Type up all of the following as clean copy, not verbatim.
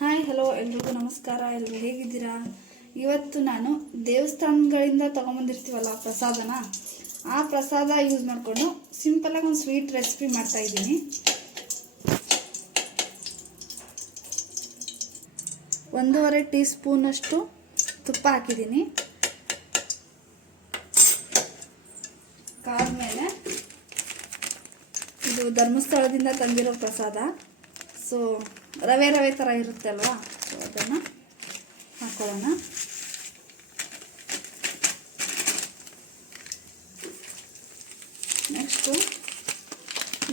Hi hello ಎಲ್ರಿಗೂ ನಮಸ್ಕಾರ. ಎಲ್ಲರೂ ಹೇಗಿದ್ದೀರಾ? ಇವತ್ತು ನಾನು ದೇವಸ್ಥಾನಗಳಿಂದ ತೊಗೊಂಬಂದಿರ್ತೀವಲ್ಲ ಪ್ರಸಾದನ, ಆ ಪ್ರಸಾದ ಯೂಸ್ ಮಾಡಿಕೊಂಡು ಸಿಂಪಲಾಗಿ ಒಂದು ಸ್ವೀಟ್ ರೆಸಿಪಿ ಮಾಡ್ತಾ ಇದ್ದೀನಿ. 1.5 ಟೀ ಸ್ಪೂನಷ್ಟು ತುಪ್ಪ ಹಾಕಿದ್ದೀನಿ. ಕಾದ್ಮೇಲೆ ಇದು ಧರ್ಮಸ್ಥಳದಿಂದ ತಂದಿರೋ ಪ್ರಸಾದ, ಸೊ ರವೆ ಥರ ಇರುತ್ತೆ ಅಲ್ವಾ, ಸೊ ಅದನ್ನು ಹಾಕೊಳ್ಳೋಣ. ನೆಕ್ಸ್ಟು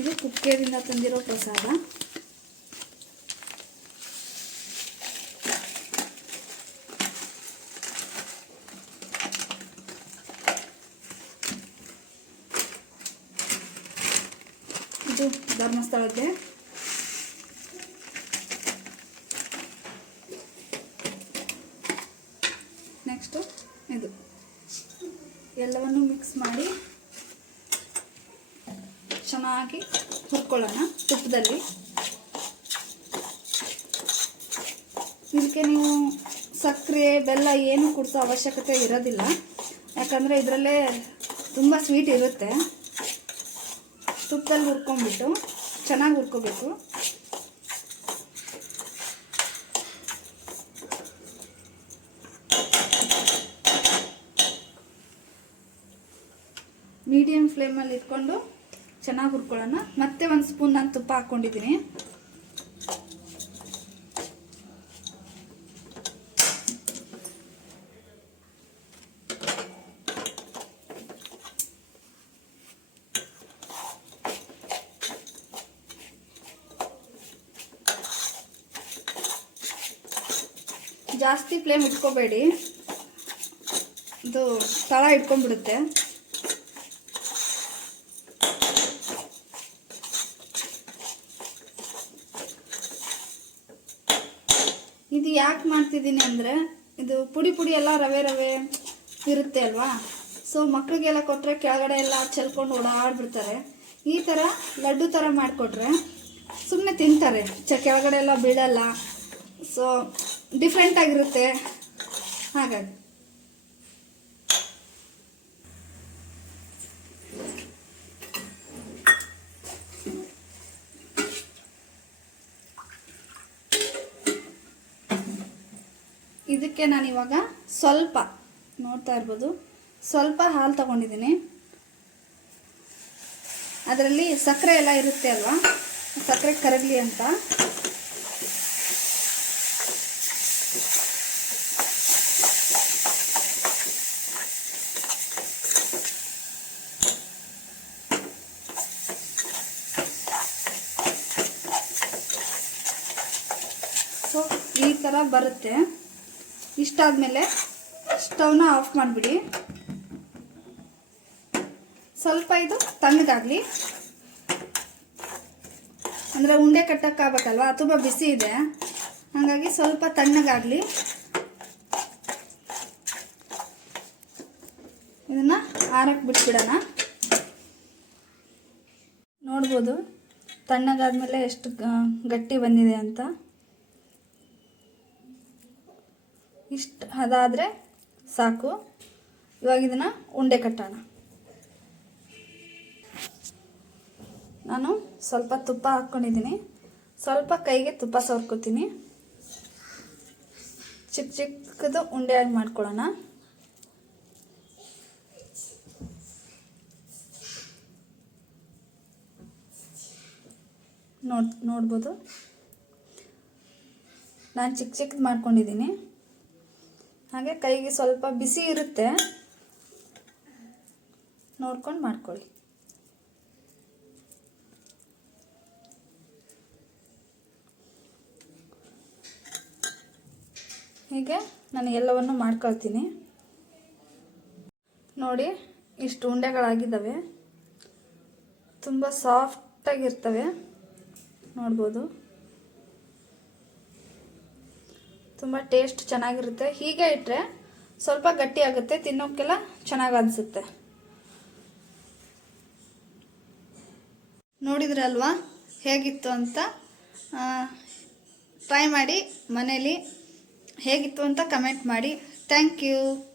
ಇದು ಕುಕ್ಕೆದಿಂದ ತಂದಿರೋ ಪ್ರಸಾದ. ಇದು ಧರ್ಮಸ್ಥಳದ್ದೇ. ನೆಕ್ಸ್ಟು ಇದು ಎಲ್ಲವನ್ನು ಮಿಕ್ಸ್ ಮಾಡಿ ಚೆನ್ನಾಗಿ ಹುರ್ಕೊಳ್ಳೋಣ ತುಪ್ಪದಲ್ಲಿ. ಇದಕ್ಕೆ ನೀವು ಸಕ್ಕರೆ ಬೆಲ್ಲ ಏನು ಕುಡಿಸೋ ಅವಶ್ಯಕತೆ ಇರೋದಿಲ್ಲ, ಯಾಕಂದರೆ ಇದರಲ್ಲೇ ತುಂಬ ಸ್ವೀಟ್ ಇರುತ್ತೆ. ತುಪ್ಪದಲ್ಲಿ ಹುರ್ಕೊಂಡ್ಬಿಟ್ಟು ಚೆನ್ನಾಗಿ ಹುರ್ಕೋಬೇಕು. ಮೀಡಿಯಂ ಫ್ಲೇಮಲ್ಲಿ ಇಟ್ಕೊಂಡು ಚೆನ್ನಾಗಿ ಹುರ್ಕೊಳ್ಳೋಣ. ಮತ್ತೆ 1 ಸ್ಪೂನ್ ನಾನು ತುಪ್ಪ ಹಾಕ್ಕೊಂಡಿದ್ದೀನಿ. ಜಾಸ್ತಿ ಫ್ಲೇಮ್ ಇಟ್ಕೋಬೇಡಿ, ಇದು ತಳ ಇಟ್ಕೊಂಡ್ಬಿಡುತ್ತೆ. ಇದು ಯಾಕೆ ಮಾಡ್ತಿದ್ದೀನಿ ಅಂದರೆ, ಇದು ಪುಡಿ ಎಲ್ಲ ರವೆ ಇರುತ್ತೆ ಅಲ್ವಾ, ಸೊ ಮಕ್ಕಳಿಗೆಲ್ಲ ಕೊಟ್ಟರೆ ಕೆಳಗಡೆ ಎಲ್ಲ ಚೆಲ್ಕೊಂಡು ಓಡಾಡ್ಬಿಡ್ತಾರೆ. ಈ ಥರ ಲಡ್ಡು ಥರ ಮಾಡಿಕೊಟ್ರೆ ಸುಮ್ಮನೆ ತಿಂತಾರೆ, ಕೆಳಗಡೆ ಎಲ್ಲ ಬೀಳಲ್ಲ. ಸೊ ಡಿಫ್ರೆಂಟ್ ಆಗಿರುತ್ತೆ. ಹಾಗಾಗಿ ಇದಕ್ಕೆ ನಾನಿವಾಗ ಸ್ವಲ್ಪ ನೋಡ್ತಾ ಇರ್ಬೋದು, ಸ್ವಲ್ಪ ಹಾಲು ತಗೊಂಡಿದ್ದೀನಿ. ಅದರಲ್ಲಿ ಸಕ್ಕರೆ ಎಲ್ಲ ಇರುತ್ತೆ ಅಲ್ವಾ, ಸಕ್ಕರೆ ಕರಗಲಿ ಅಂತ. ಸೊ ಈ ಥರ ಬರುತ್ತೆ. ಇಷ್ಟಾದಮೇಲೆ ಸ್ಟವ್ನ ಆಫ್ ಮಾಡಿಬಿಡಿ. ಸ್ವಲ್ಪ ಇದು ತಣ್ಣಗಾಗಲಿ, ಅಂದರೆ ಉಂಡೆ ಕಟ್ಟಕ್ಕಾಗಬೇಕಲ್ವ, ತುಂಬ ಬಿಸಿ ಇದೆ, ಹಾಗಾಗಿ ಸ್ವಲ್ಪ ತಣ್ಣಗಾಗಲಿ. ಇದನ್ನು ಆರಕ್ಕೆ ಬಿಟ್ಬಿಡೋಣ. ನೋಡ್ಬೋದು ತಣ್ಣಗಾದ್ಮೇಲೆ ಎಷ್ಟು ಗಟ್ಟಿ ಬಂದಿದೆ ಅಂತ. ಇಷ್ಟು ಅದಾದರೆ ಸಾಕು. ಇವಾಗ ಇದನ್ನು ಉಂಡೆ ಕಟ್ಟೋಣ. ನಾನು ಸ್ವಲ್ಪ ತುಪ್ಪ ಹಾಕ್ಕೊಂಡಿದ್ದೀನಿ, ಸ್ವಲ್ಪ ಕೈಗೆ ತುಪ್ಪ ಸವರ್ಕೋತೀನಿ. ಚಿಕ್ಕದು ಉಂಡೆಯಾಗಿ ಮಾಡ್ಕೊಳ್ಳೋಣ. ನೋಡ್ಬೋದು ನಾನು ಚಿಕ್ಕದು ಮಾಡ್ಕೊಂಡಿದ್ದೀನಿ. ಹಾಗೆ ಕೈಗೆ ಸ್ವಲ್ಪ ಬಿಸಿ ಇರುತ್ತೆ, ನೋಡ್ಕೊಂಡು ಮಾಡ್ಕೊಳ್ಳಿ. ಹೀಗೆ ನಾನು ಎಲ್ಲವನ್ನು ಮಾಡ್ಕೊಳ್ತೀನಿ. ನೋಡಿ ಇಷ್ಟು ಉಂಡೆಗಳಾಗಿದ್ದಾವೆ, ತುಂಬ ಸಾಫ್ಟಾಗಿರ್ತವೆ. ನೋಡ್ಬೋದು ತುಂಬ ಟೇಸ್ಟ್ ಚೆನ್ನಾಗಿರುತ್ತೆ. ಹೀಗೆ ಇಟ್ಟರೆ ಸ್ವಲ್ಪ ಗಟ್ಟಿ ಆಗುತ್ತೆ, ತಿನ್ನೋಕ್ಕೆಲ್ಲ ಚೆನ್ನಾಗಿ ಅನಿಸುತ್ತೆ. ನೋಡಿದ್ರಲ್ವಾ ಹೇಗಿತ್ತು ಅಂತ. ಟ್ರೈ ಮಾಡಿ ಮನೇಲಿ, ಹೇಗಿತ್ತು ಅಂತ ಕಮೆಂಟ್ ಮಾಡಿ. Thank you.